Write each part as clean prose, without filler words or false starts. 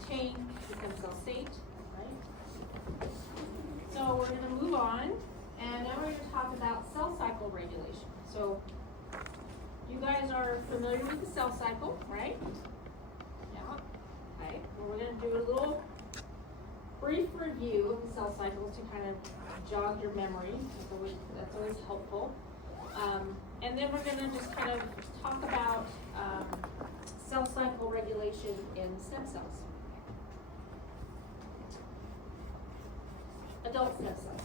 maintain the stem cell state, right? So we're going to move on, and now we're going to talk about cell cycle regulation. So you guys are familiar with the cell cycle, right? Yeah. Okay. Well, we're going to do a little brief review of the cell cycles to kind of jog your memory. That's always helpful. And then we're going to just kind of talk about cell cycle regulation in stem cells. Adult stem cells.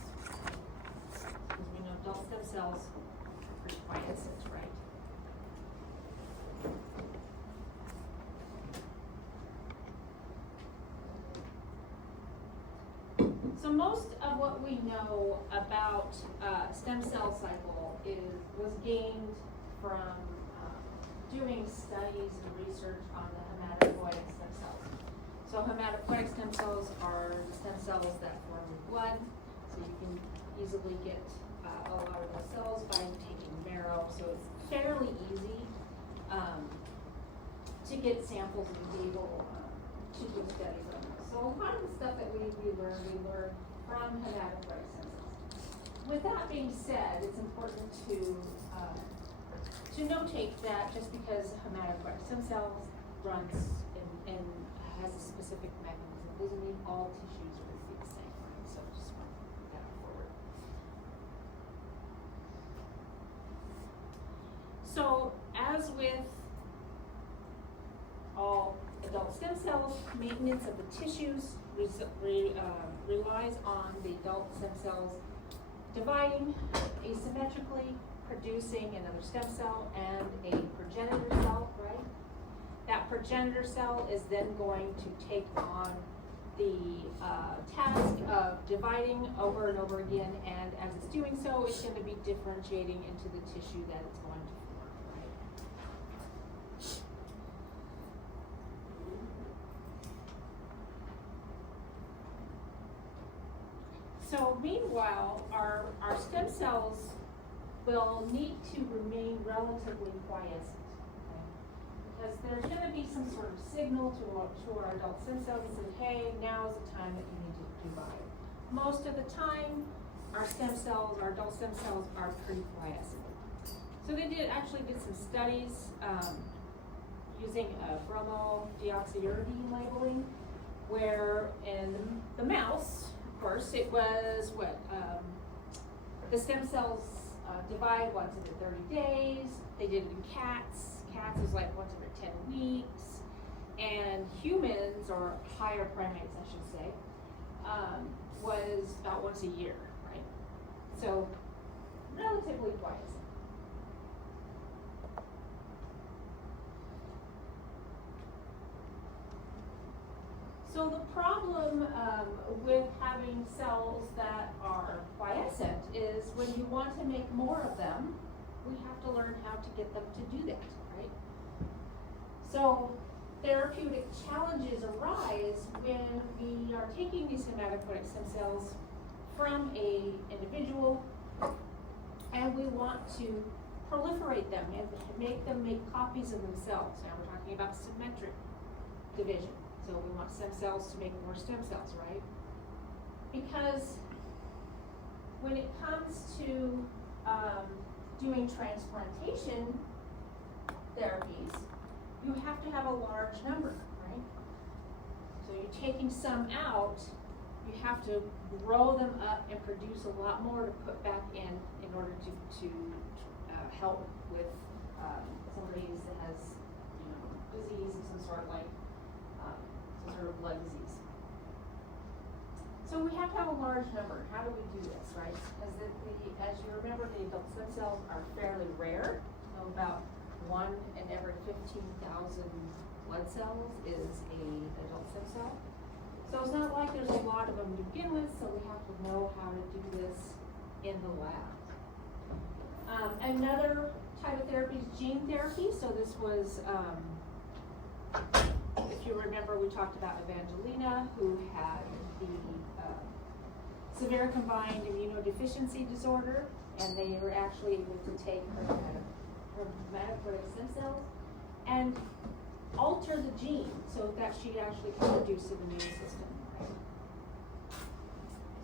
Because we know adult stem cells are quiescent, right? So most of what we know about stem cell cycle was gained from doing studies and research on the hematopoietic stem cells. So hematopoietic stem cells are the stem cells that form in blood. So you can easily get a lot of those cells by taking marrow. So it's fairly easy to get samples and be able to do studies on those. So a lot of the stuff that we learn from hematopoietic stem cells. With that being said, it's important to notate that just because hematopoietic stem cells runs and has a specific mechanism doesn't mean all tissues are going to be the same, right? So just want to put that forward. So as with all adult stem cells, maintenance of the tissues relies on the adult stem cells dividing asymmetrically, producing another stem cell and a progenitor cell, right? That progenitor cell is then going to take on the task of dividing over and over again, and as it's doing so, it's going to be differentiating into the tissue that it's going to form, right? So meanwhile, our stem cells will need to remain relatively quiescent, okay? Because there's going to be some sort of signal to our adult stem cells that says, hey, now is the time that you need to divide. Most of the time, our adult stem cells are pretty quiescent. So they actually did some studies using bromodeoxyuridine labeling, where in the mouse, of course, it was the stem cells divide once every 30 days. They did it in cats. Cats is like once every 10 weeks. And humans, or higher primates, I should say, was about once a year, right? So relatively quiescent. So the problem with having cells that are quiescent is when you want to make more of them, we have to learn how to get them to do that, right? So therapeutic challenges arise when we are taking these hematopoietic stem cells from an individual and we want to proliferate them and make them make copies of themselves. Now we're talking about symmetric division. So we want stem cells to make more stem cells, right? Because when it comes to doing transplantation therapies, you have to have a large number, right? So you're taking some out, you have to grow them up and produce a lot more to put back in order to help with somebody that has, disease of some sort, like some sort of blood disease. So we have to have a large number. How do we do this, right? As you remember, the adult stem cells are fairly rare. So about 1 in every 15,000 blood cells is an adult stem cell. So it's not like there's a lot of them to begin with, so we have to know how to do this in the lab. Another type of therapy is gene therapy. So this was, if you remember, we talked about Evangelina, who had the severe combined immunodeficiency disorder, and they were actually able to take her hematopoietic stem cells and alter the gene so that she actually can produce an immune system. Right?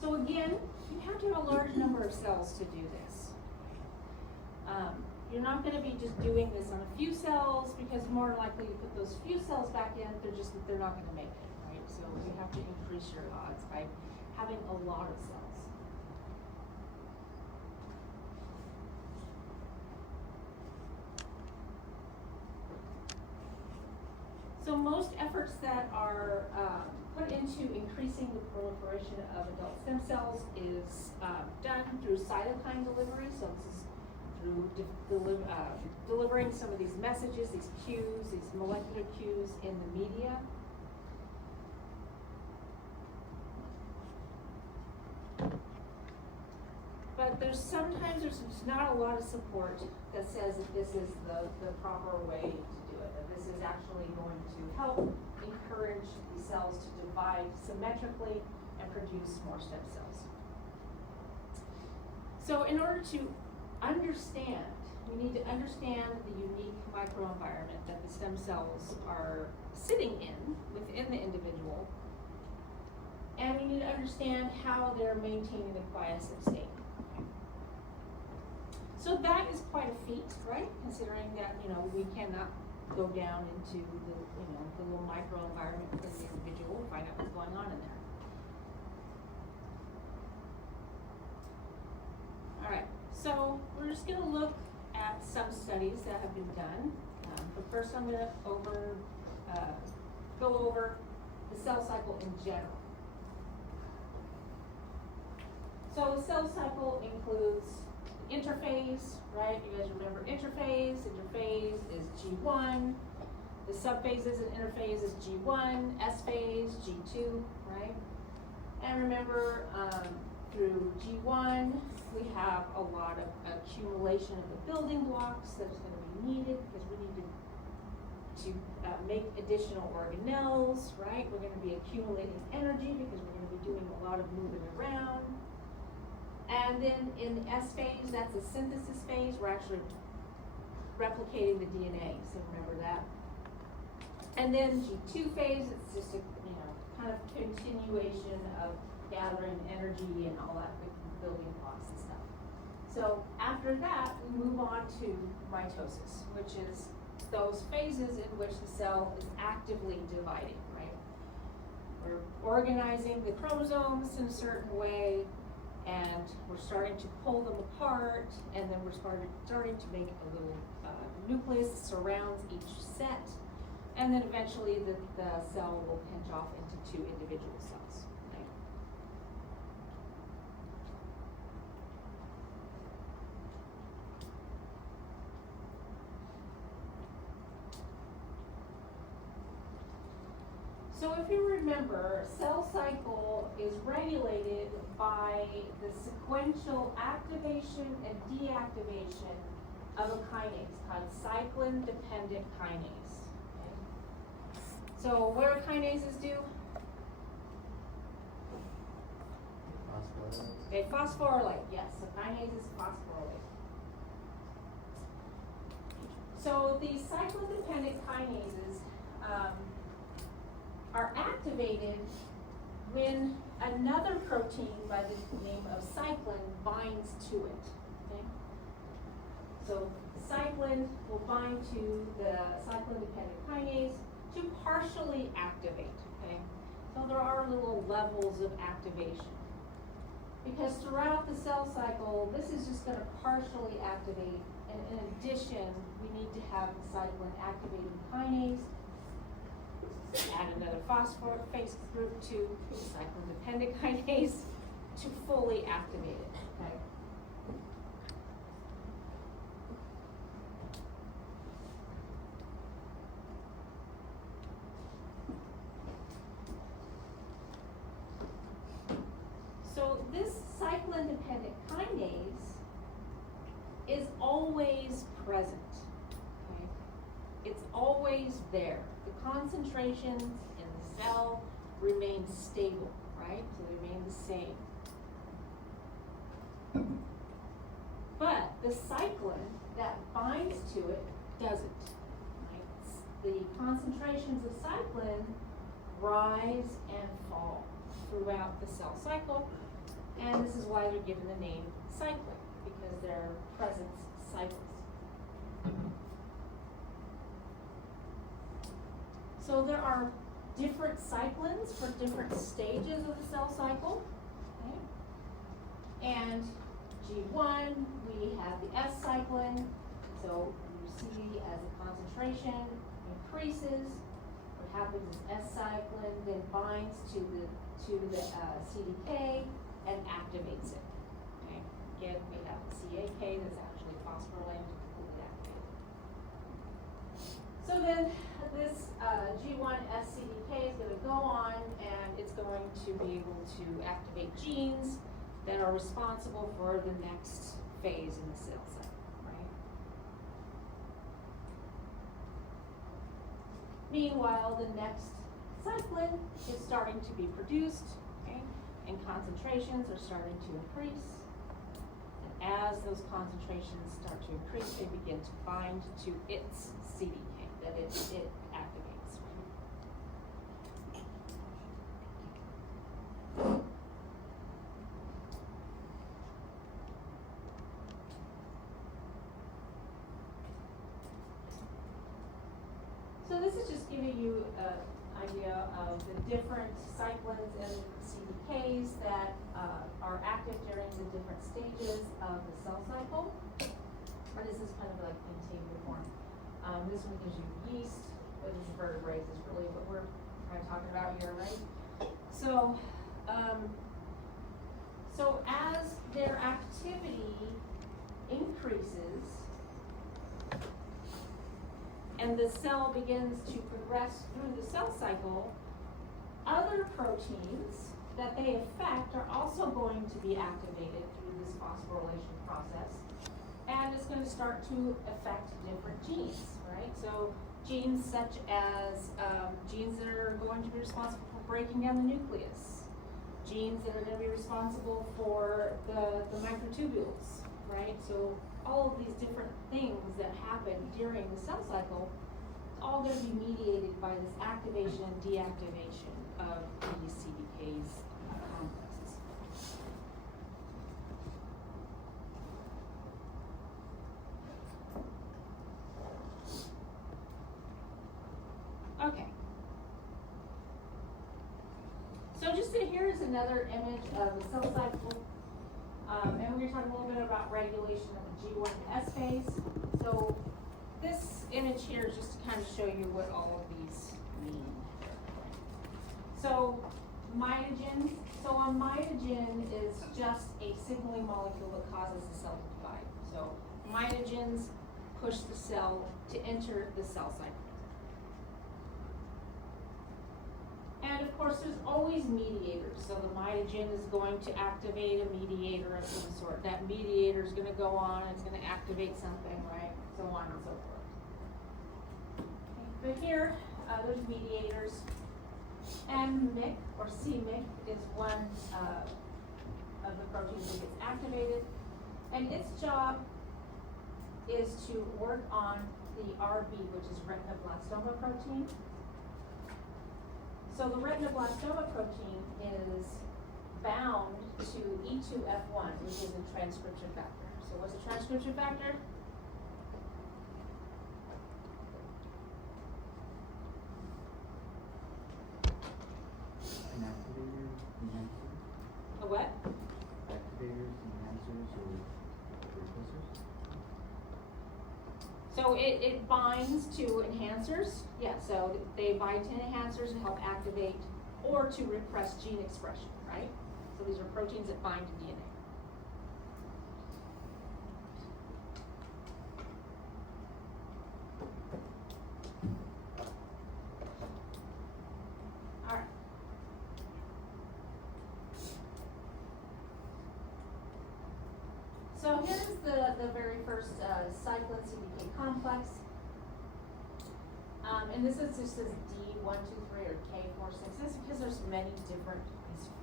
So again, you have to have a large number of cells to do this. You're not going to be just doing this on a few cells, because more likely you put those few cells back in, they're not going to make it, right? So you have to increase your odds by having a lot of cells. So most efforts that are put into increasing the proliferation of adult stem cells is done through cytokine delivery. So this is through delivering some of these messages, these cues, these molecular cues in the media. But sometimes there's not a lot of support that says that this is the proper way to do it, that this is actually going to help encourage the cells to divide symmetrically and produce more stem cells. So in order to understand, we need to understand the unique microenvironment that the stem cells are sitting in within the individual, and we need to understand how they're maintaining the quiescent state. So that is quite a feat, right? Considering that, we cannot go down into the little microenvironment within the individual and find out what's going on in there. All right, so we're just going to look at some studies that have been done. But first I'm going to go over the cell cycle in general. So the cell cycle includes interphase, right? You guys remember interphase. Interphase is G1. The subphases in interphase is G1, S phase, G2, right? And remember, through G1, we have a lot of accumulation of the building blocks that's going to be needed because we need to make additional organelles, right? We're going to be accumulating energy because we're going to be doing a lot of moving around. And then in the S phase, that's the synthesis phase. We're actually replicating the DNA, so remember that. And then G2 phase, it's just a kind of continuation of gathering energy and all that with building blocks and stuff. So after that, we move on to mitosis, which is those phases in which the cell is actively dividing, right? We're organizing the chromosomes in a certain way, and we're starting to pull them apart, and then we're starting to make a little nucleus that surrounds each set, and then eventually the cell will pinch off into two individual cells. Right? So if you remember, cell cycle is regulated by the sequential activation and deactivation of a kinase called cyclin-dependent kinase. Okay? So what do kinases do? Phosphorylate. Okay, phosphorylate, yes, so kinases phosphorylate. So these cyclin-dependent kinases are activated when another protein by the name of cyclin binds to it. Okay? So cyclin will bind to the cyclin-dependent kinase to partially activate. Okay? So there are little levels of activation. Because throughout the cell cycle, this is just going to partially activate, and in addition, we need to have the cyclin activating kinase. Add another phosphorase group to cyclin-dependent kinase to fully activate it. Okay. So this cyclin-dependent kinase is always present. Okay. It's always there. The concentrations in the cell remain stable, right? So they remain the same. But the cyclin that binds to it doesn't. Right? the concentrations of cyclin rise and fall throughout the cell cycle, and this is why they're given the name cyclic, because their presence cycles. So there are different cyclins for different stages of the cell cycle. Okay? And G1, we have the S cyclin. So you see as the concentration increases, what happens is S cyclin then binds to the CDK and activates it. Okay? Again, we have the CAK that's actually phosphorylated completely activated. So then this G1 SCDK is going to go on and it's going to be able to activate genes that are responsible for the next phase in the cell cycle, right? Meanwhile, the next cyclin is starting to be produced, okay? And concentrations are starting to increase. And as those concentrations start to increase, they begin to bind to its CDK that it activates. So this is just giving you an idea of the different cyclins and CDKs that are active during the different stages of the cell cycle. And this is kind of like in table form. This one gives you yeast, which is vertebrates is really what we're kind of talking about here, right? So, so as their activity increases and the cell begins to progress through the cell cycle, other proteins that they affect are also going to be activated through this phosphorylation process, and it's going to start to affect different genes, right? So genes such as genes that are going to be responsible for breaking down the nucleus, genes that are going to be responsible for the microtubules, right? So all of these different things that happen during the cell cycle, it's all going to be mediated by this activation and deactivation of these CDKs complexes. Okay. So just here is another image of the cell cycle. And we're going to talk a little bit about regulation of the G1 S phase. So this image here is just to kind of show you what all of these mean. So mitogen. So a mitogen is just a signaling molecule that causes the cell to divide. So mitogens push the cell to enter the cell cycle. And of course, there's always mediators. So the mitogen is going to activate a mediator of some sort. That mediator is going to go on, it's going to activate something, right? So on and so forth. Okay. But here, there's mediators. And MYC, or c-MYC, is one of the proteins that gets activated. And its job is to work on the RB, which is retinoblastoma protein. So the retinoblastoma protein is bound to E2F1, which is a transcription factor. So what's a transcription factor? An activator, enhancer? A what? Activators, enhancers, or repressors? So it binds to enhancers. Yeah, so they bind to enhancers to help activate or to repress gene expression, right? So these are proteins that bind to DNA. All right. So here's the very first cyclin CDK complex. And this is just says D123 or K46. This is because there's many different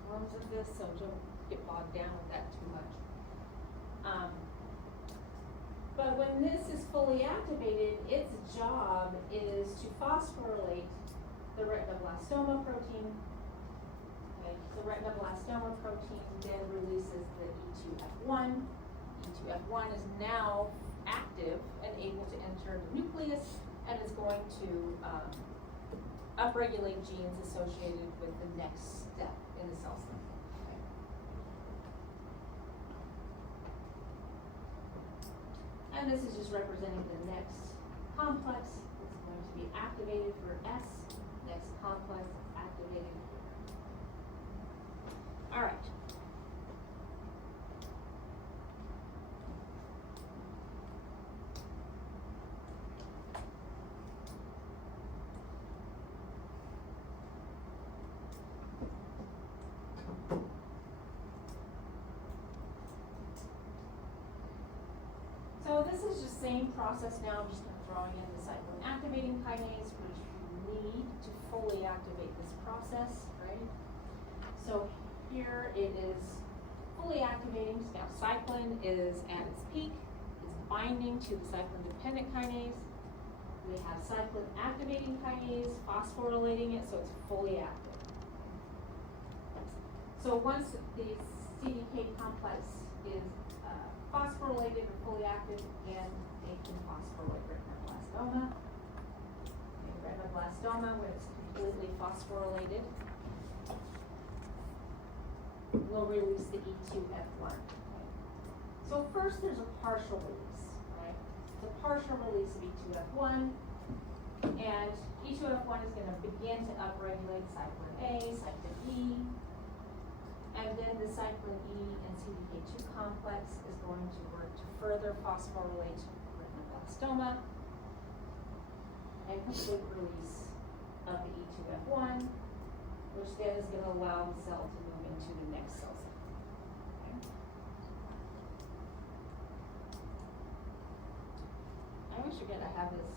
forms of this, so don't get bogged down with that too much. But when this is fully activated, its job is to phosphorylate the retinoblastoma protein. Okay, the retinoblastoma protein then releases the E2F1. E2F1 is now active and able to enter the nucleus and is going to upregulate genes associated with the next step in the cell cycle. Okay. And this is just representing the next complex. It's going to be activated for S. Next complex activated here. All right. So this is just same process now. I'm just going to throw in the cyclin activating kinase, which we need to fully activate this process, right? So here it is fully activating. So now cyclin is at its peak. It's binding to the cyclin-dependent kinase. We have cyclin activating kinase phosphorylating it, so it's fully active. So once the CDK complex is phosphorylated or fully active, then they can phosphorylate retinoblastoma. Okay, retinoblastoma, when it's completely phosphorylated, will release the E2F1. Okay. So first there's a partial release, right? The partial release of E2F1, and E2F1 is going to begin to upregulate cyclin A, cyclin E, and then the cyclin E and CDK2 complex is going to work to further phosphorylate retinoblastoma and complete release of the E2F1, which then is going to allow the cell to move into the next cell cycle. Okay. I always forget I have this.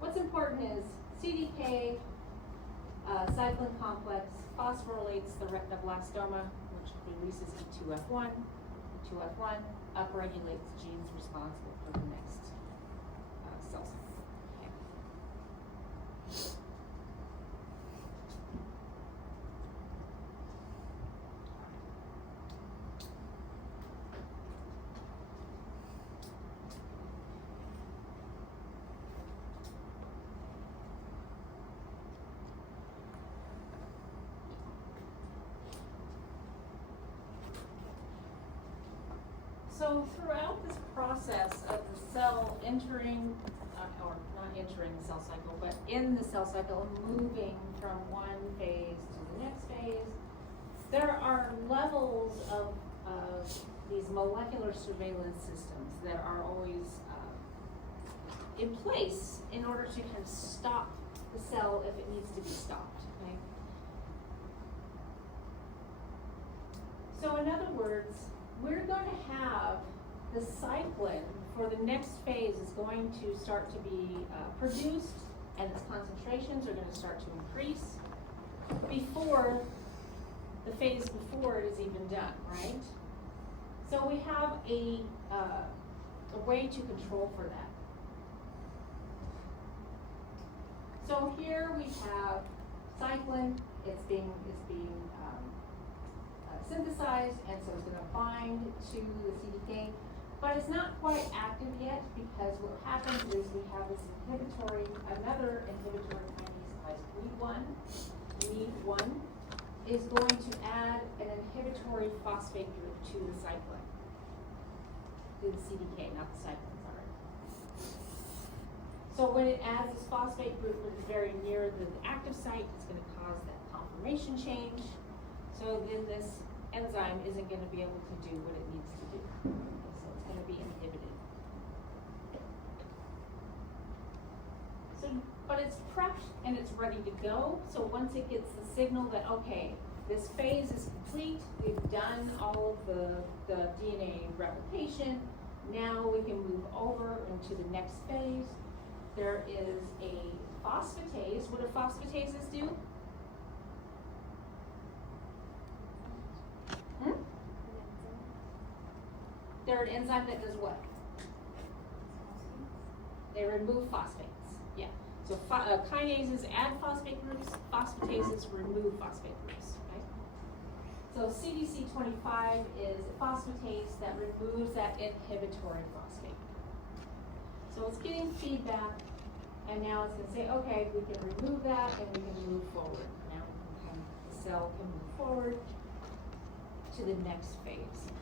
What's important is CDK cyclin complex phosphorylates the retinoblastoma, which releases E2F1. E2F1 upregulates genes responsible for the next cell cycle. Okay. So throughout this process of the cell entering, or not entering the cell cycle, but in the cell cycle and moving from one phase to the next phase, there are levels of these molecular surveillance systems that are always in place in order to kind of stop the cell if it needs to be stopped. Okay? So in other words, we're going to have the cyclin for the next phase is going to start to be produced, and its concentrations are going to start to increase before the phase before it is even done, right? So we have a way to control for that. So here we have cyclin. It's being synthesized, and so it's going to bind to the CDK, but it's not quite active yet because what happens is we have this another inhibitory kinase called MED1 is going to add an inhibitory phosphate group to the cyclin, to the CDK, not the cyclin, sorry. So when it adds this phosphate group that is very near the active site, it's going to cause that conformation change. So then this enzyme isn't going to be able to do what it needs to do. Okay, so it's going to be inhibited. So, but it's prepped and it's ready to go. So once it gets the signal that, okay, this phase is complete, we've done all of the DNA replication, now we can move over into the next phase. There is a phosphatase. What do phosphatases do? They're an enzyme that does what? They remove phosphates, yeah. So kinases add phosphate groups, phosphatases remove phosphate groups, okay? So CDC25 is a phosphatase that removes that inhibitory phosphate. So it's getting feedback, and now it's gonna say, okay, we can remove that and we can move forward. Now the cell can move forward to the next phase.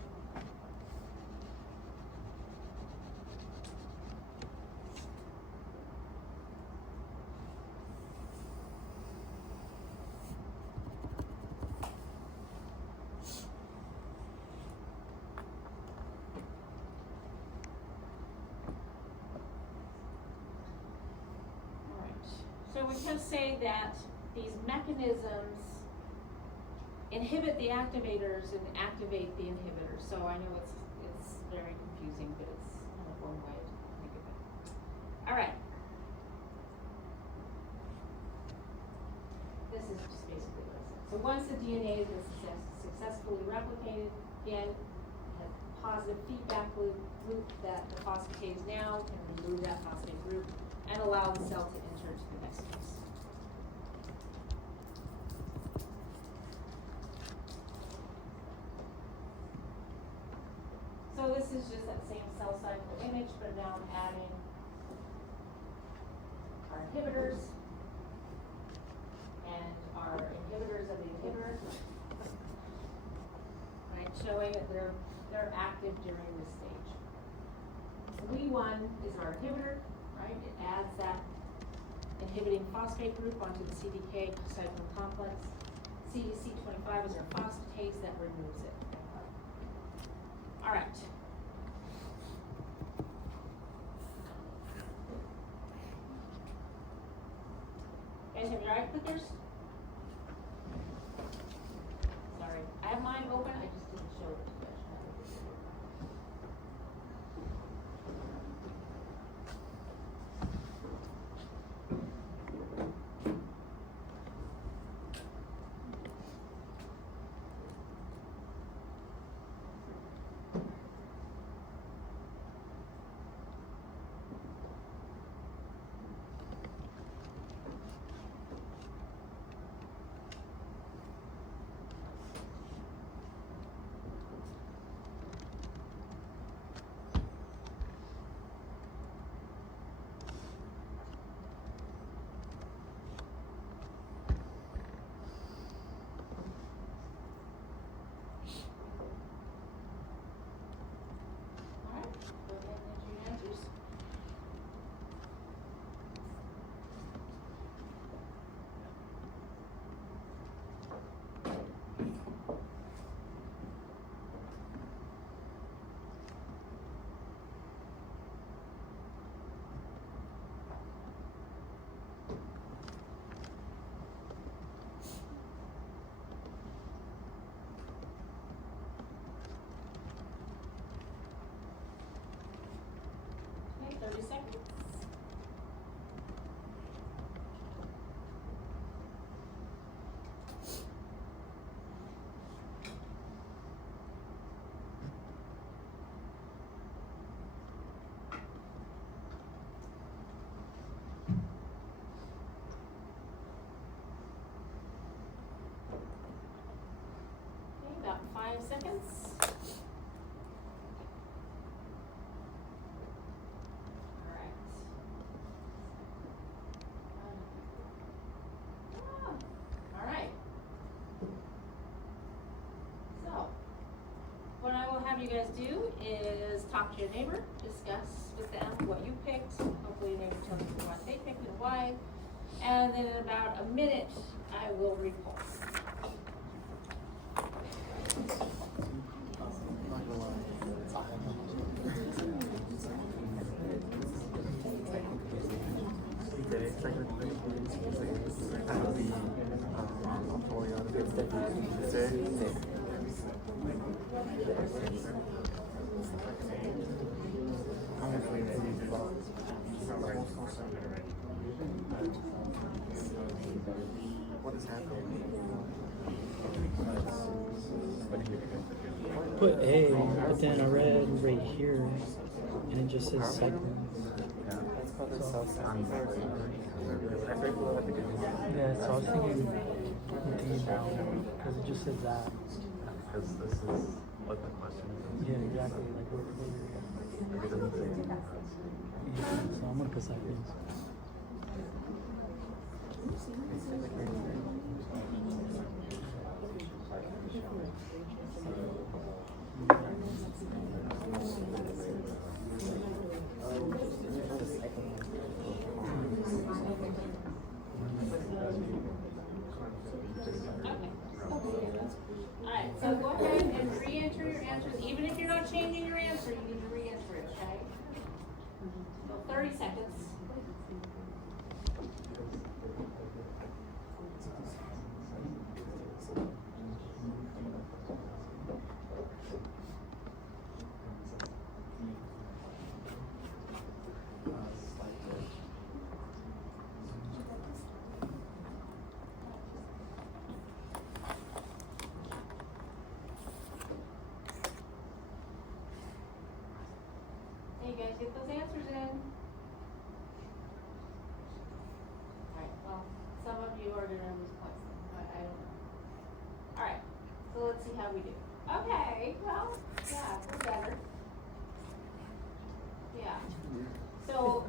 So we can say that these mechanisms inhibit the activators and activate the inhibitors. So I know it's very confusing, but it's kind of one way to think of it. All right. This is just basically what it says. So once the DNA has been successfully replicated, again, has a positive feedback loop that the phosphatase now can remove that phosphate group and allow the cell to enter to the next phase. So this is just that same cell cycle image, but now I'm adding our inhibitors and our inhibitors of the inhibitor, right? Showing that they're active during this stage. We1 is our inhibitor, right? It adds that inhibiting phosphate group onto the CDK cyclin complex. CDC25 is our phosphatase that removes it. All right. Guys, have your eye clickers? Sorry, I have mine open, I just didn't show it to you guys. Okay, 30 seconds. Okay, about 5 seconds. You guys do is talk to your neighbor, discuss with them what you picked. Hopefully your neighbor tells you what they picked and why. And then in about a minute, I will repulse. What is happening? put A, but then I read right here, and it just says cycling. That's called the cell cycle. Yeah, so I was thinking D now, because it just says that. Because this is what the question is. Yeah, exactly. Like we're Like it doesn't say anything else. yeah, so I'm gonna put cycling. Alright, so go ahead and re-enter your answers. Even if you're not changing your answer, you need to re-enter it, okay? So 30 seconds. Hey, you guys get those answers in. Alright, well, some of you are gonna lose points, I don't know. Alright, so let's see how we do. Okay, well, yeah, we're better. Yeah. So,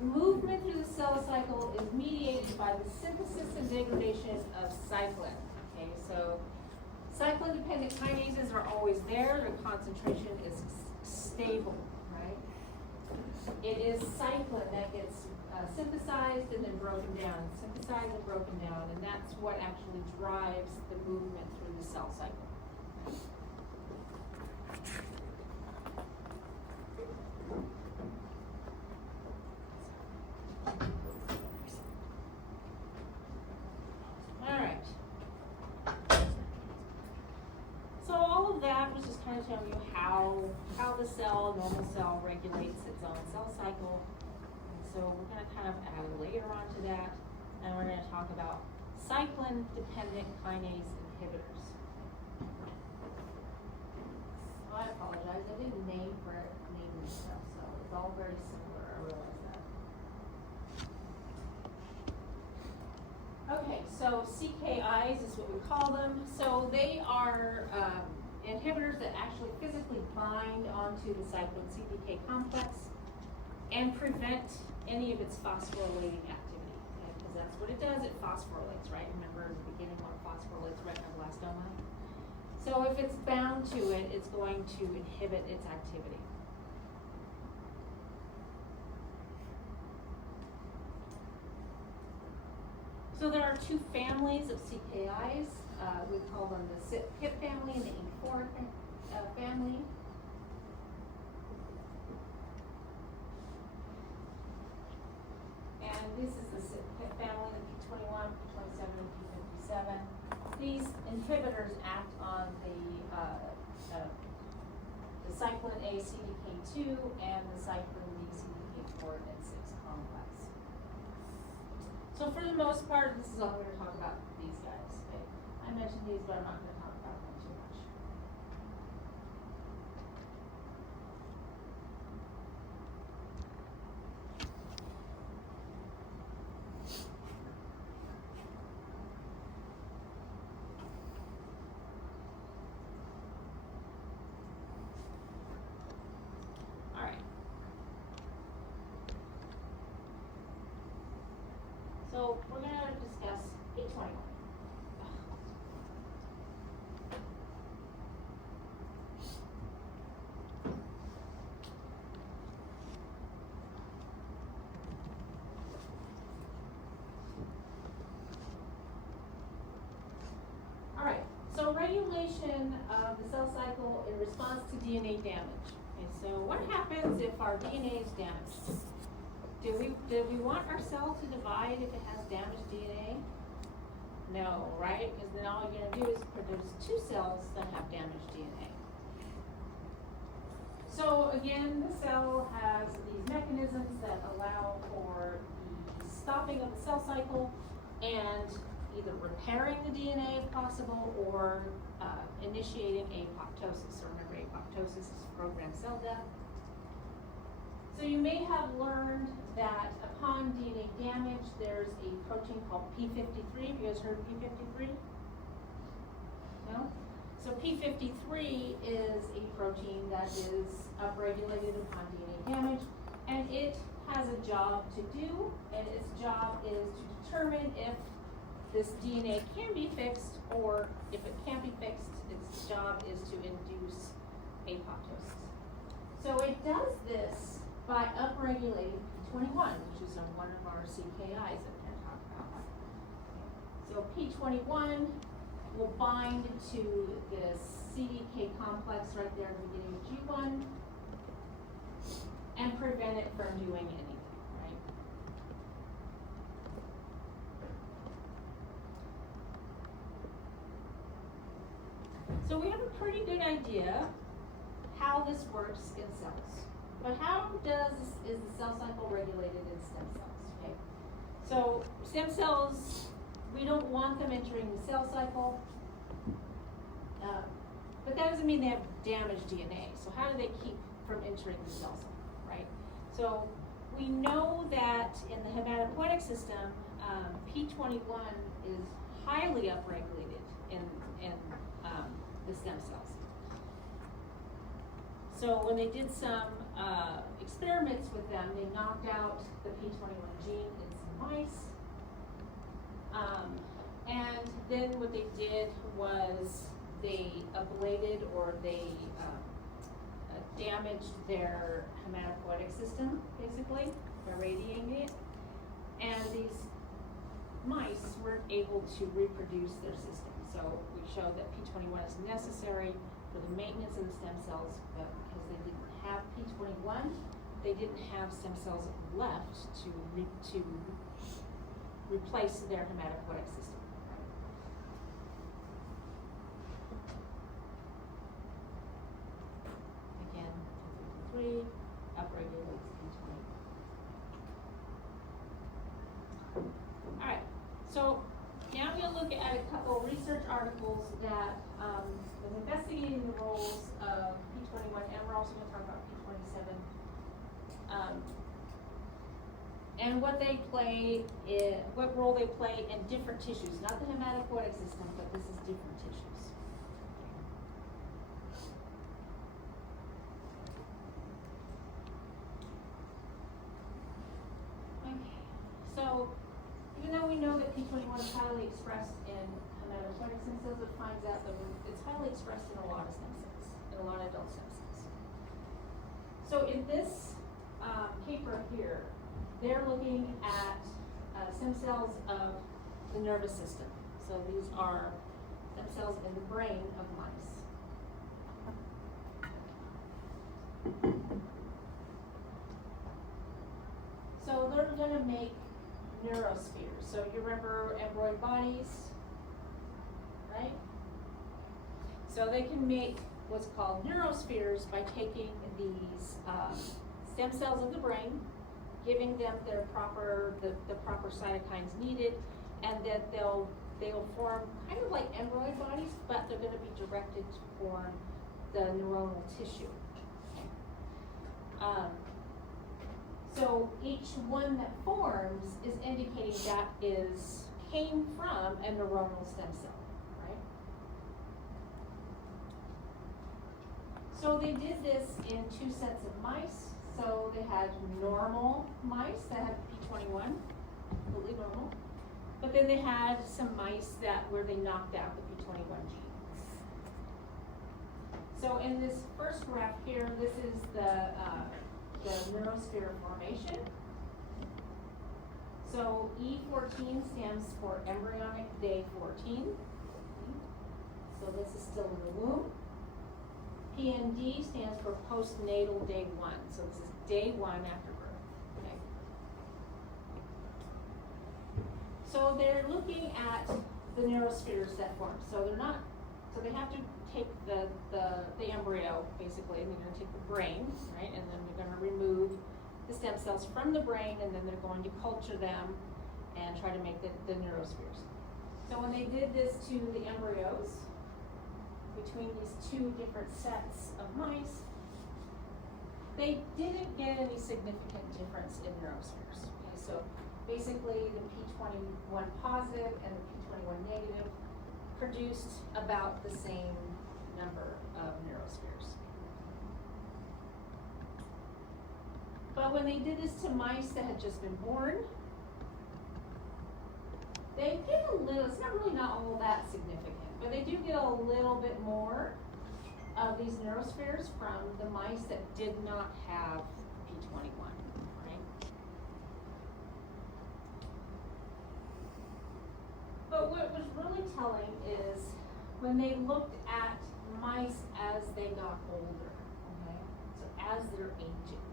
movement through the cell cycle is mediated by the synthesis and degradation of cyclin. Okay, so cyclin-dependent kinases are always there, their concentration is stable, right? It is cyclin that gets synthesized and then broken down, synthesized and broken down, and that's what actually drives the movement through the cell cycle. Alright. So all of that was just kind of showing you how the cell, normal cell, regulates its own cell cycle. And so we're going to kind of add a layer onto that, and we're going to talk about cyclin-dependent kinase inhibitors. Oh, I apologize, I didn't name this stuff, so it's all very similar, I realize that. Okay, so CKIs is what we call them. So they are inhibitors that actually physically bind onto the cyclin CPK complex and prevent any of its phosphorylating activity. Okay, because that's what it does, it phosphorylates, right? Remember in the beginning what phosphorylates retinoblastoma? So if it's bound to it, it's going to inhibit its activity. So there are two families of CKIs. We call them the CYP family and the E4 family. And this is the CYP family, the P21, P27, and P57. These inhibitors act on the cyclin A CDK2 and the cyclin B CDK4 and 6 complex. So for the most part, this is all we're going to talk about these guys. Okay? I mentioned these, but I'm not going to talk about them too much. All right. So we're going to discuss P21. All right, so regulation of the cell cycle in response to DNA damage. Okay, so what happens if our DNA is damaged? Do we want our cell to divide if it has damaged DNA? No, right? Because then all you're going to do is produce two cells that have damaged DNA. So again, the cell has these mechanisms that allow for the stopping of the cell cycle and either repairing the DNA if possible, or initiating apoptosis. So remember, apoptosis is programmed cell death. So you may have learned that upon DNA damage, there's a protein called P53. Have you guys heard of P53? No? So P53 is a protein that is upregulated upon DNA damage, and it has a job to do, and its job is to determine if this DNA can be fixed, or if it can't be fixed, its job is to induce apoptosis. So it does this by upregulating P21, which is one of our CKIs that we're going to talk about. So P21 will bind to this CDK complex right there at the beginning of G1 and prevent it from doing anything, right? So we have a pretty good idea how this works in cells. But how is the cell cycle regulated in stem cells? Okay. So stem cells, we don't want them entering the cell cycle, but that doesn't mean they have damaged DNA. So how do they keep from entering the cell cycle, right? So we know that in the hematopoietic system, P21 is highly upregulated in the stem cells. So when they did some experiments with them, they knocked out the P21 gene in some mice. And then what they did was they ablated, or they damaged their hematopoietic system, basically, by radiating it. And these mice weren't able to reproduce their system. So we showed that P21 is necessary for the maintenance of the stem cells, but because they didn't have P21, they didn't have stem cells left to replace their hematopoietic system. Again, P53 upregulates P21. All right, so now we'll look at a couple research articles that have investigating the roles of P21, and we're also going to talk about P27, and what they play what role they play in different tissues, not the hematopoietic system, but this is different tissues. Okay, so even though we know that P21 is highly expressed in hematopoietic stem cells, it finds out that it's highly expressed in a lot of stem cells, in a lot of adult stem cells. So in this paper here, they're looking at stem cells of the nervous system. So these are stem cells in the brain of mice. So they're going to make neurospheres. So you remember embryonic bodies, right? So they can make what's called neurospheres by taking these stem cells of the brain, giving them their proper the proper cytokines needed, and then they'll form kind of like embryonic bodies, but they're going to be directed to form the neuronal tissue. So each one that forms is indicating that came from a neuronal stem cell, right? So they did this in two sets of mice. So they had normal mice that had P21, completely normal. But then they had some mice where they knocked out the P21 gene. So in this first graph here, this is the neurosphere formation. So E14 stands for embryonic day 14. So this is still in the womb. PND stands for postnatal day 1. So this is day 1 after birth. Okay. So they're looking at the neurospheres that form. So they have to take the embryo, basically, and they're going to take the brain, right? And then they're going to remove the stem cells from the brain, and then they're going to culture them and try to make the neurospheres. So when they did this to the embryos, between these two different sets of mice, they didn't get any significant difference in neurospheres. Okay, so basically the P21 positive and the P21 negative produced about the same number of neurospheres. But when they did this to mice that had just been born, they get a little, it's not really not all that significant, but they do get a little bit more of these neurospheres from the mice that did not have P21, right? But what was really telling is when they looked at mice as they got older, okay? So as they're aging.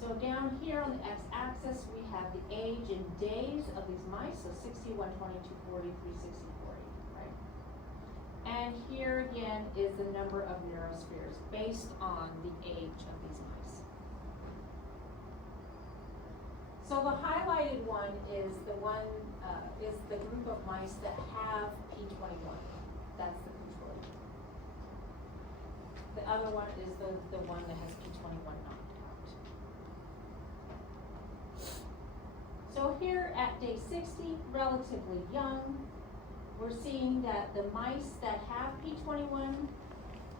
So down here on the x-axis, we have the age in days of these mice, so 60, 120, 240, 360, 40, right? And here again is the number of neurospheres based on the age of these mice. So the highlighted one is the group of mice that have P21. That's the control group. The other one is the one that has P21 knocked out. So here at day 60, relatively young, we're seeing that the mice that have P21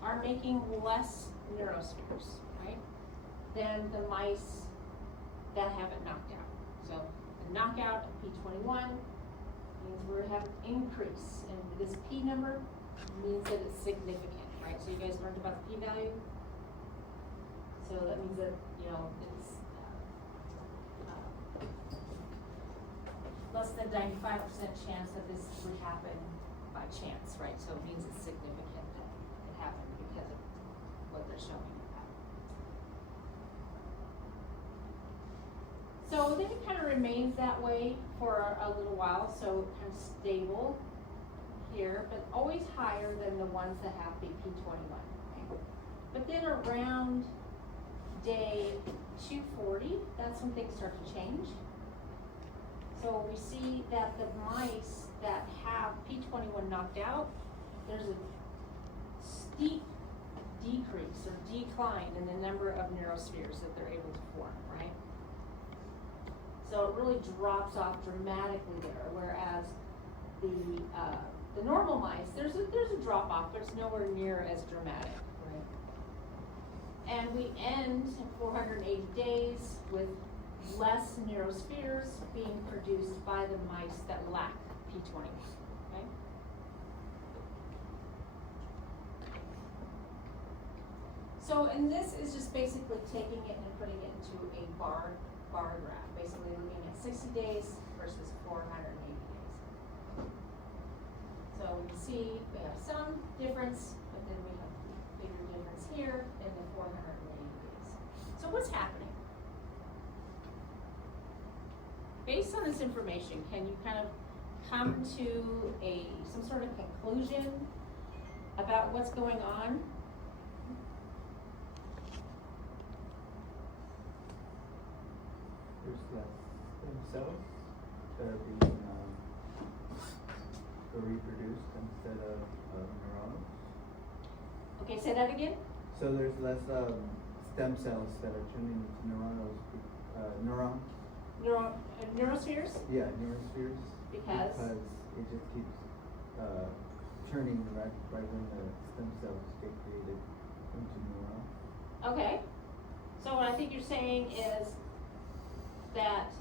are making less neurospheres, right, than the mice that have it knocked out. So the knockout of P21 means we have an increase, and this P number means that it's significant, right? So you guys learned about the p-value. So that means that, you know, it's less than 95% chance that this would happen by chance, right? So it means it's significant that it happened because of what they're showing you about. So then it kind of remains that way for a little while, so kind of stable here, but always higher than the ones that have P21. Okay? But then around day 240, that's when things start to change. So we see that the mice that have P21 knocked out, there's a steep decrease or decline in the number of neurospheres that they're able to form, right? So it really drops off dramatically there, whereas the normal mice, there's a drop off, but it's nowhere near as dramatic, right? And we end 480 days with less neurospheres being produced by the mice that lack P21, okay? So, and this is just basically taking it and putting it into a bar graph, basically looking at 60 days versus 480 days. So we can see we have some difference, but then we have bigger difference here in the 480 days. So what's happening? Based on this information, can you kind of come to some sort of conclusion about what's going on? There's less stem cells that are being reproduced instead of neurons. Okay, say that again. So there's less stem cells that are turning into neurons. Neurospheres? Yeah, neurospheres. Because it just keeps turning right when the stem cells get created into neurons. Okay. So what I think you're saying is that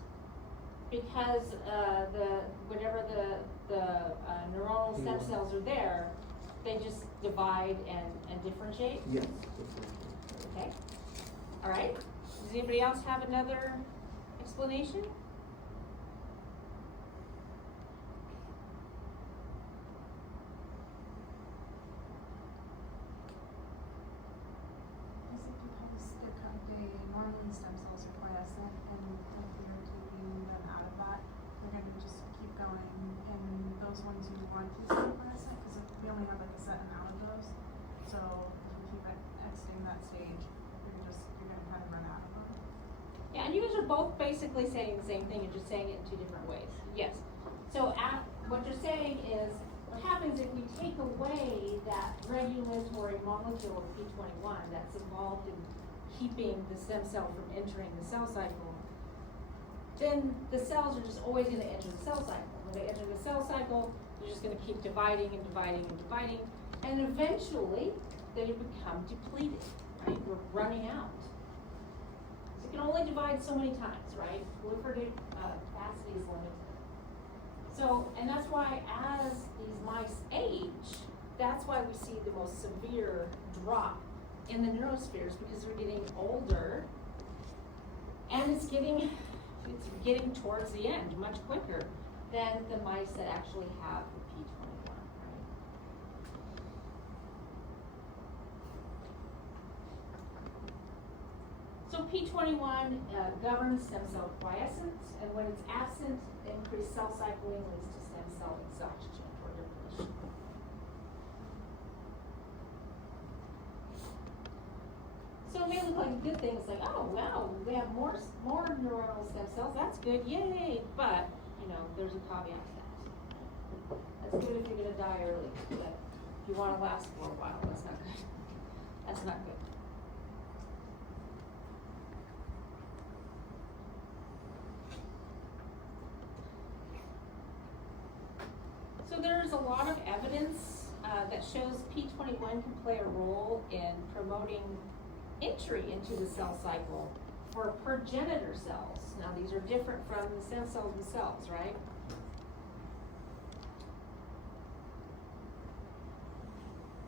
because whenever the neuronal stem cells are there, they just divide and differentiate? Yes. Okay. All right. Does anybody else have another explanation? Normally stem cells are quiescent, and if you're taking them out of that, they're going to just keep going. And those ones you want to stay quiescent because we only have like a set amount of those. So if you keep exiting that stage, you're going to kind of run out of them. Yeah, and you guys are both basically saying the same thing, you're just saying it in two different ways, yes. So what you're saying is, what happens if we take away that regulatory molecule of P21 that's involved in keeping the stem cell from entering the cell cycle, then the cells are just always gonna enter the cell cycle. When they enter the cell cycle, they're just gonna keep dividing and dividing and dividing, and eventually, they become depleted, right? We're running out. So you can only divide so many times, right? Proliferative capacity is limited. So, and that's why as these mice age, that's why we see the most severe drop in the neurospheres, because they're getting older, and it's getting towards the end much quicker than the mice that actually have the P21, right? So P21 governs stem cell quiescence, and when it's absent, increased cell cycling leads to stem cell exhaustion or depletion. So it may look like a good thing. It's like, oh wow, we have more neuronal stem cells. That's good, yay! But you know, there's a caveat to that. That's good if you're gonna die early, but if you want to last for a while, that's not good. That's not good. So there's a lot of evidence that shows P21 can play a role in promoting entry into the cell cycle for progenitor cells. Now these are different from the stem cells themselves, right?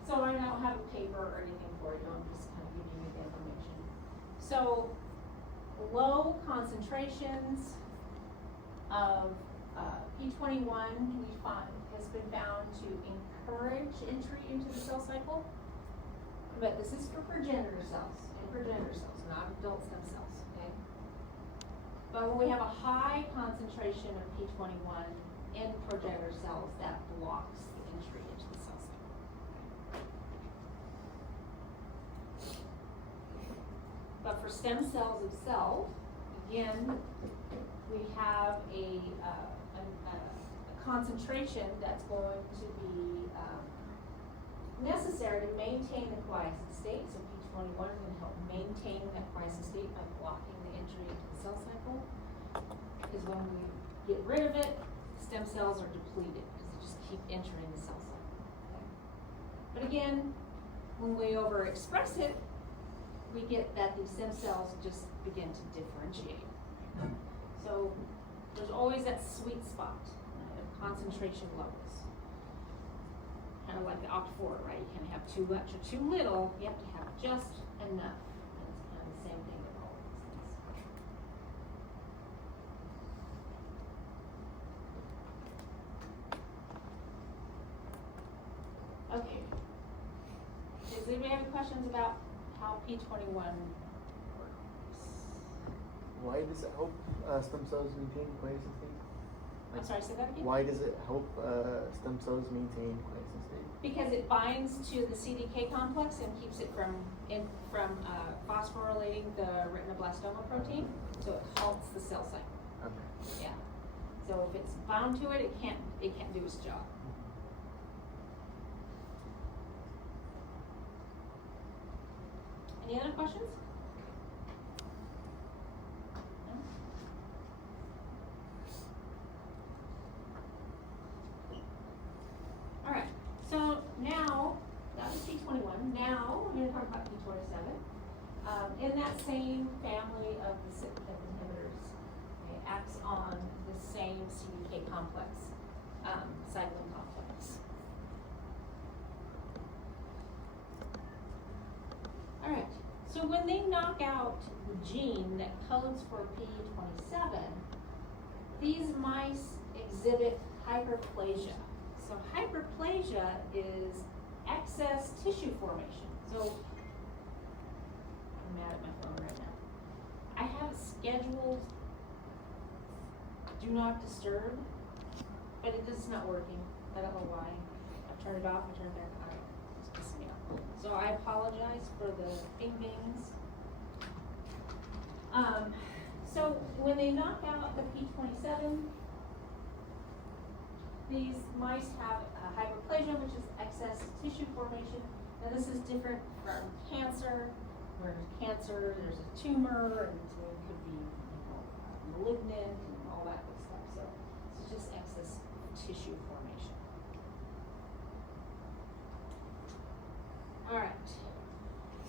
So I don't have a paper or anything for you, I'm just kind of giving you the information. So low concentrations of P21 has been found to encourage entry into the cell cycle. But this is for progenitor cells, not adult stem cells, okay? But when we have a high concentration of P21 in progenitor cells, that blocks the entry into the cell cycle. But for stem cells itself, again, we have a concentration that's going to be necessary to maintain the quiescent state. So P21 is going to help maintain that quiescent state by blocking the entry into the cell cycle. Because when we get rid of it, stem cells are depleted because they just keep entering the cell cycle. Okay? But again, when we overexpress it, we get that these stem cells just begin to differentiate. So there's always that sweet spot of concentration levels. Kind of like the octavore, right? You can't have too much or too little. You have to have just enough. And it's kind of the same thing with all these things. Okay. Does anybody have any questions about how P21 works? Why does it help stem cells maintain quiescent state? I'm sorry, say that again? Why does it help stem cells maintain quiescent state? Because it binds to the CDK complex and keeps it from phosphorylating the retinoblastoma protein, so it halts the cell cycle. Okay. Yeah. So if it's bound to it, it can't do its job. Any other questions? No? All right. So now that was P21. Now we're going to talk about P27. In that same family of the cyclic inhibitors, it acts on the same CDK complex, cyclin complex. All right. So when they knock out the gene that codes for P27, these mice exhibit hyperplasia. So hyperplasia is excess tissue formation. So I'm mad at my phone right now. I have scheduled do not disturb, but it is not working. I don't know why. I've turned it off, I turned it back on. It's pissing me off. So I apologize for the bing bings. So when they knock out the P27, these mice have hyperplasia, which is excess tissue formation. Now this is different from cancer, where cancer, there's a tumor, and so it could be, malignant and all that good stuff. So it's just excess tissue formation. All right.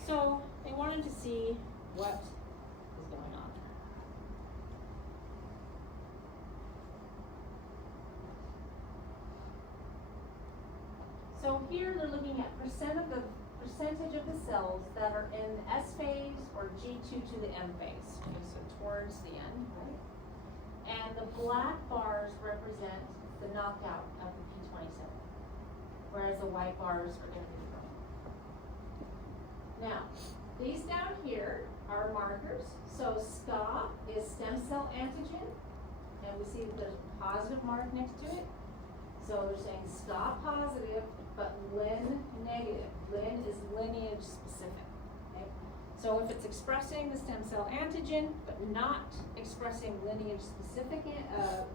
So they wanted to see what is going on. So here they're looking at percentage of the cells that are in S phase or G2 to the M phase, okay, so towards the end, right? And the black bars represent the knockout of the P27, whereas the white bars are going to be growing. Now, these down here are markers. So SCA is stem cell antigen, and we see that there's a positive mark next to it. So they're saying SCA positive, but Lin negative. Lin is lineage specific. Okay? So if it's expressing the stem cell antigen, but not expressing lineage specific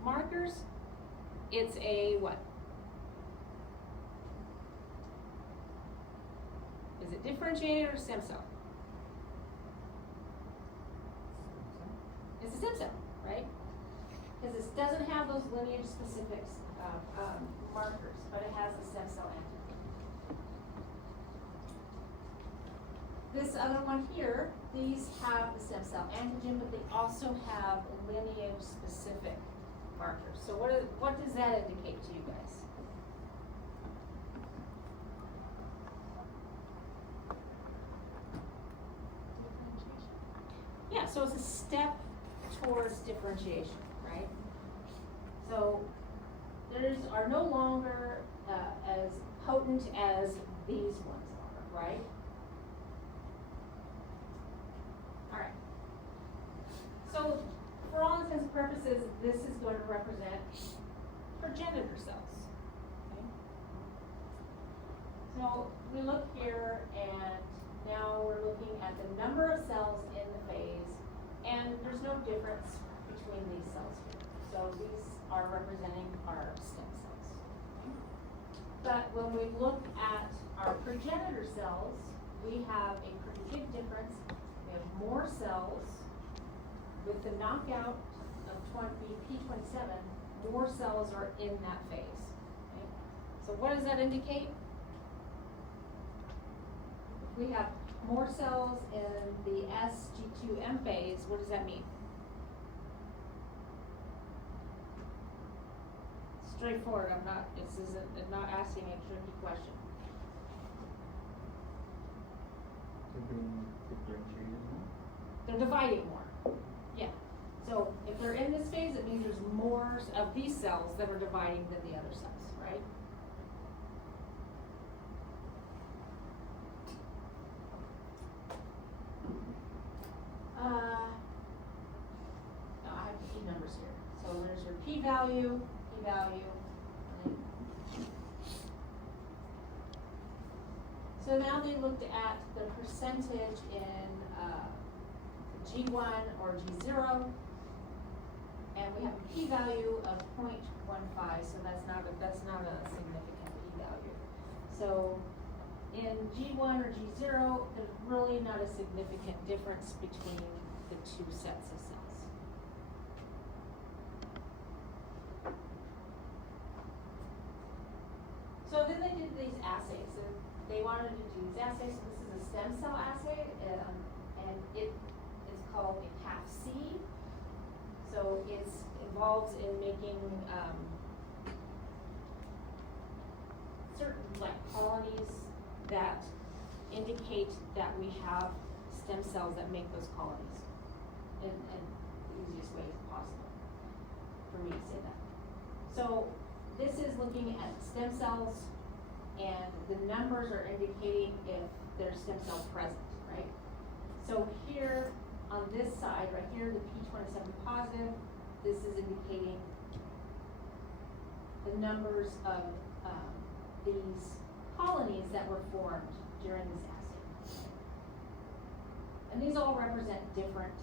markers, it's a what? Is it differentiated or stem cell? It's a stem cell, right? Because it doesn't have those lineage specifics markers, but it has the stem cell antigen. This other one here, these have the stem cell antigen, but they also have lineage specific markers. So what does that indicate to you guys? Yeah, so it's a step towards differentiation, right? So theirs are no longer as potent as these ones are, right? All right. So for all intents and purposes, this is going to represent progenitor cells. Okay? So we look here, and now we're looking at the number of cells in the phase, and there's no difference between these cells here. So these are representing our stem cells. Okay? But when we look at our progenitor cells, we have a pretty big difference. We have more cells with the knockout of P27, more cells are in that phase. Okay? So what does that indicate? If we have more cells in the SG2M phase, what does that mean? Straightforward. I'm not asking a tricky question. They're being differentiated more? They're dividing more. Yeah. So if they're in this phase, it means there's more of these cells that are dividing than the other cells, right? No, I have P numbers here. So there's your p-value, p-value. So now they looked at the percentage in G1 or G0, and we have a p-value of 0.15, so that's not a significant p-value. So in G1 or G0, there's really not a significant difference between the two sets of cells. So then they did these assays, and they wanted to do these assays. So this is a stem cell assay, and it is called a CAF-C. So it's involved in making certain colonies that indicate that we have stem cells that make those colonies in the easiest way possible for me to say that. So this is looking at stem cells, and the numbers are indicating if there's stem cell present, right? So here on this side, right here, the P27 positive, this is indicating the numbers of these colonies that were formed during this assay. And these all represent different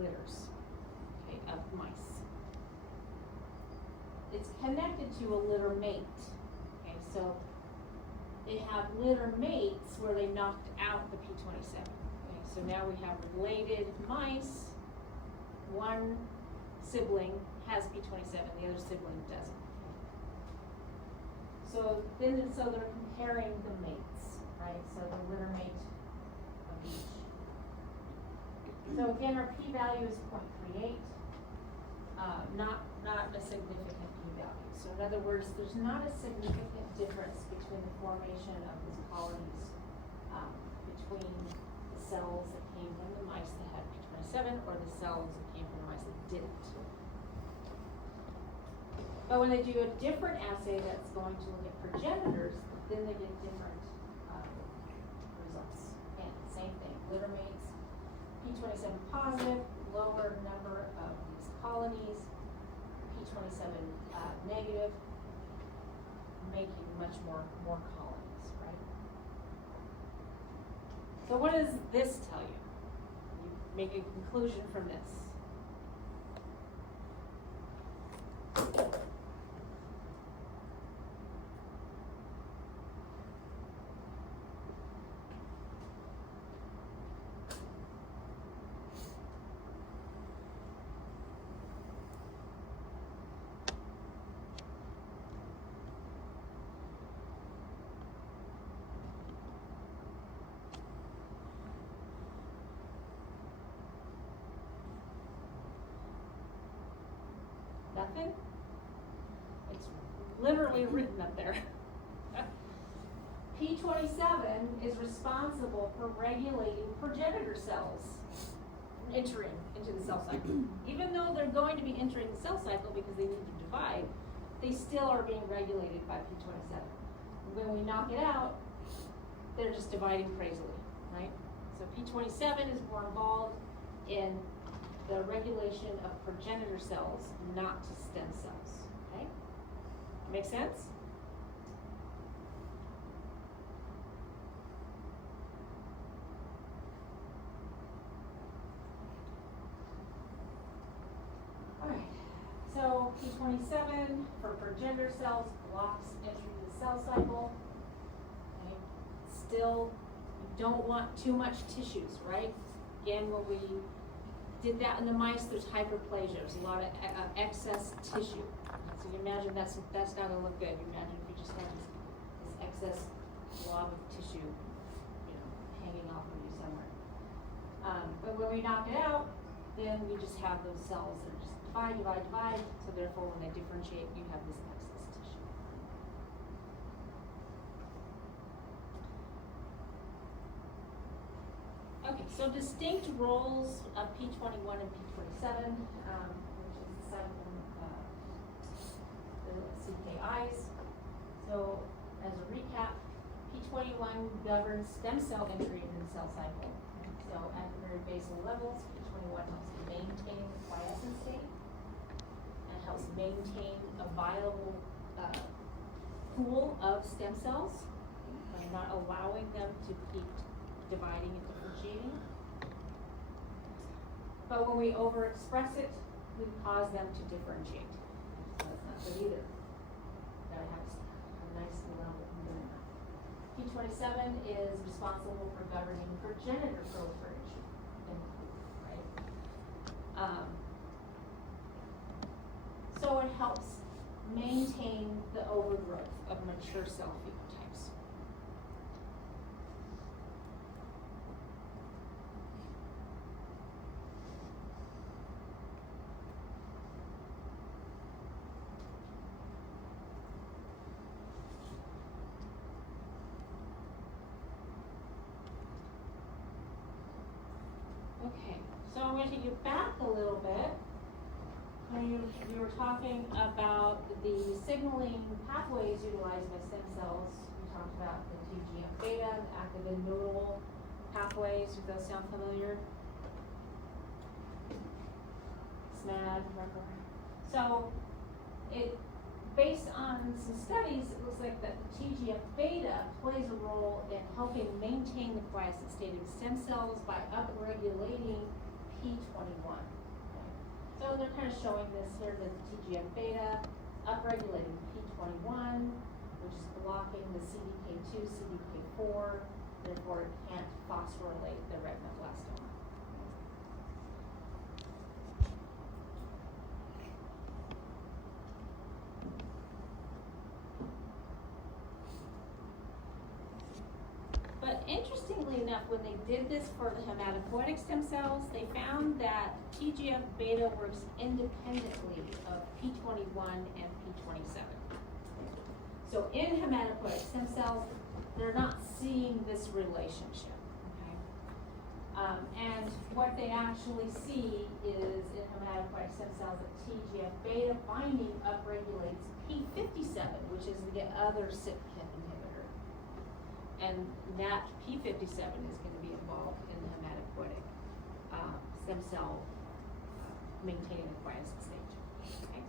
litters. okay, of mice. It's connected to a litter mate, okay, so they have litter mates where they knocked out the P27. Okay, so now we have related mice. One sibling has P27, the other sibling doesn't. So they're comparing the mates, right? So the litter mate of each. So again, our p-value is 0.38, not a significant p-value. So in other words, there's not a significant difference between the formation of these colonies between the cells that came from the mice that had P27 or the cells that came from the mice that didn't. But when they do a different assay that's going to look at progenitors, then they get different results. Again, same thing, litter mates, P27 positive, lower number of these colonies, P27 negative, making much more colonies, right? So what does this tell you? You make a conclusion from this. Nothing? It's literally written up there. P27 is responsible for regulating progenitor cells entering into the cell cycle. Even though they're going to be entering the cell cycle because they need to divide, they still are being regulated by P27. When we knock it out, they're just dividing crazily, right? So P27 is more involved in the regulation of progenitor cells, not to stem cells, okay? Make sense? Alright, so P27 for progenitor cells blocks entry to the cell cycle. Okay. Still, you don't want too much tissues, right? Again, when we did that in the mice, there's hyperplasia, there's a lot of excess tissue. So you imagine that's not gonna look good. You imagine if you just have this excess blob of tissue, hanging off of you somewhere. But when we knock it out, then we just have those cells that are just divide. So therefore, when they differentiate, you have this excess tissue. Okay, so distinct roles of P21 and P27, which is aside from the CKIs. So as a recap, P21 governs stem cell entry into the cell cycle. So at the very basal levels, P21 helps to maintain the quiescent state and helps maintain a viable pool of stem cells by not allowing them to keep dividing and differentiating. But when we overexpress it, we cause them to differentiate. So that's not good either. Gotta have a nice level in doing that. P27 is responsible for governing progenitor proliferation in the pool, right? So it helps maintain the overgrowth of mature cell phenotypes. Okay, so I'm going to take you back a little bit. When you were talking about the signaling pathways utilized by stem cells, we talked about the TGF-beta, the activin nodal pathways. Do those sound familiar? SMAD, remember? So, based on some studies, it looks like that the TGF-beta plays a role in helping maintain the quiescent state of stem cells by upregulating P21. Okay? So they're kind of showing this here, the TGF beta, upregulating P21, which is blocking the CDK2, CDK4, therefore it can't phosphorylate the retinoblastoma. But interestingly enough, when they did this for the hematopoietic stem cells, they found that TGF beta works independently of P21 and P27. So in hematopoietic stem cells, they're not seeing this relationship, okay? And what they actually see is in hematopoietic stem cells that TGF beta binding upregulates P57, which is the other CYP-KIT inhibitor. And that P57 is going to be involved in the hematopoietic stem cell maintaining the quiescent stage. Okay.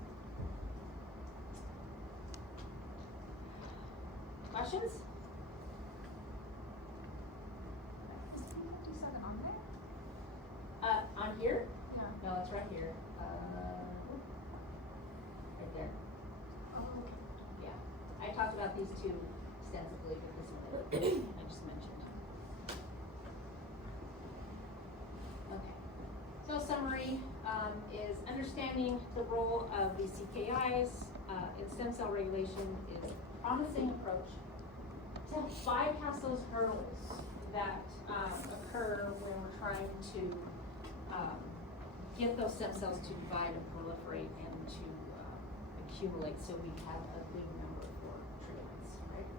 Questions? Is P57 on there? On here? Yeah. No, it's right here. Right there. Oh, Yeah. I talked about these two extensively, but this one I just mentioned. Okay. So summary is understanding the role of the CKIs in stem cell regulation is a promising approach to bypass those hurdles that occur when we're trying to get those stem cells to divide and proliferate and to accumulate so we have a big number for treatments, right?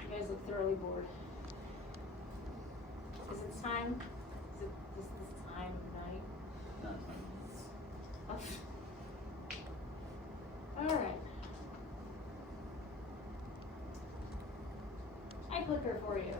You guys look thoroughly bored. Is it time? Is it this time of night? Okay. All right. Eye clicker for you.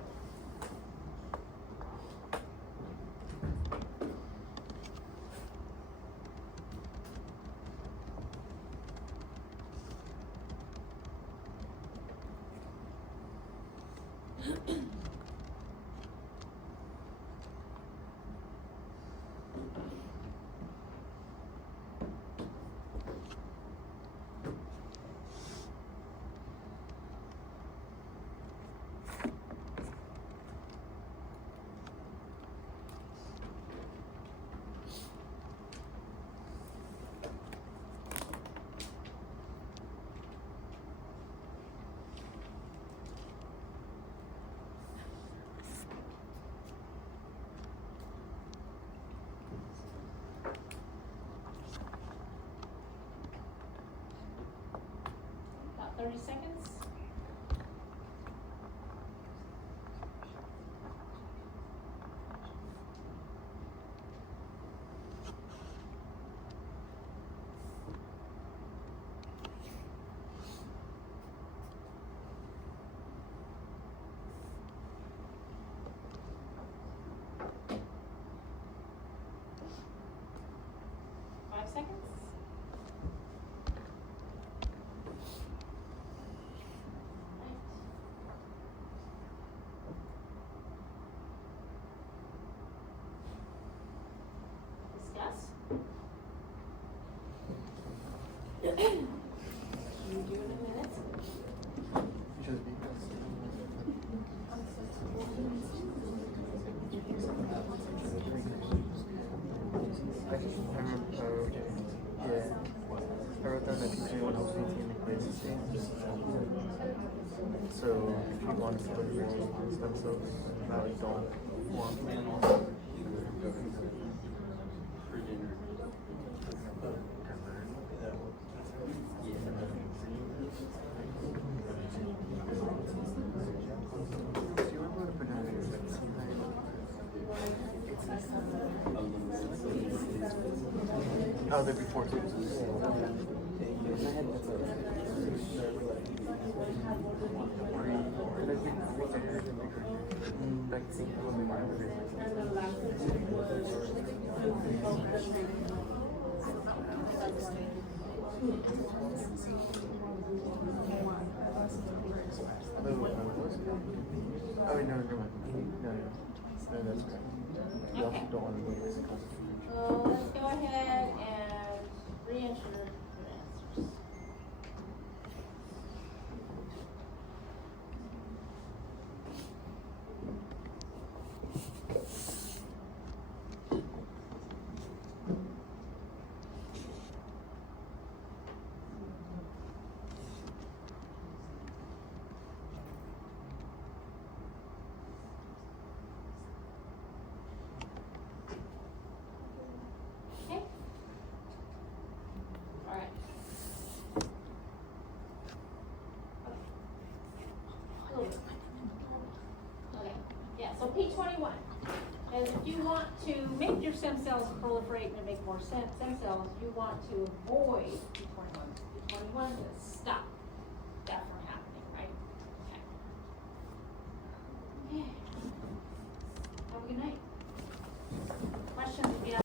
About 30 seconds. Seconds. Right. Discuss. You do it in a minute. Just I wrote down that P21 helps maintain the quiescent stage. So if you want to put your stem cells that you don't want. Oh, they'd be 14. Oh, wait, no, never mind. No. No, that's correct. You also Okay. don't want to lose the concentration. So let's go ahead and re-enter your answers. Okay. All right. Okay, yeah, so P21. And if you want to make your stem cells proliferate and make more stem cells, you want to avoid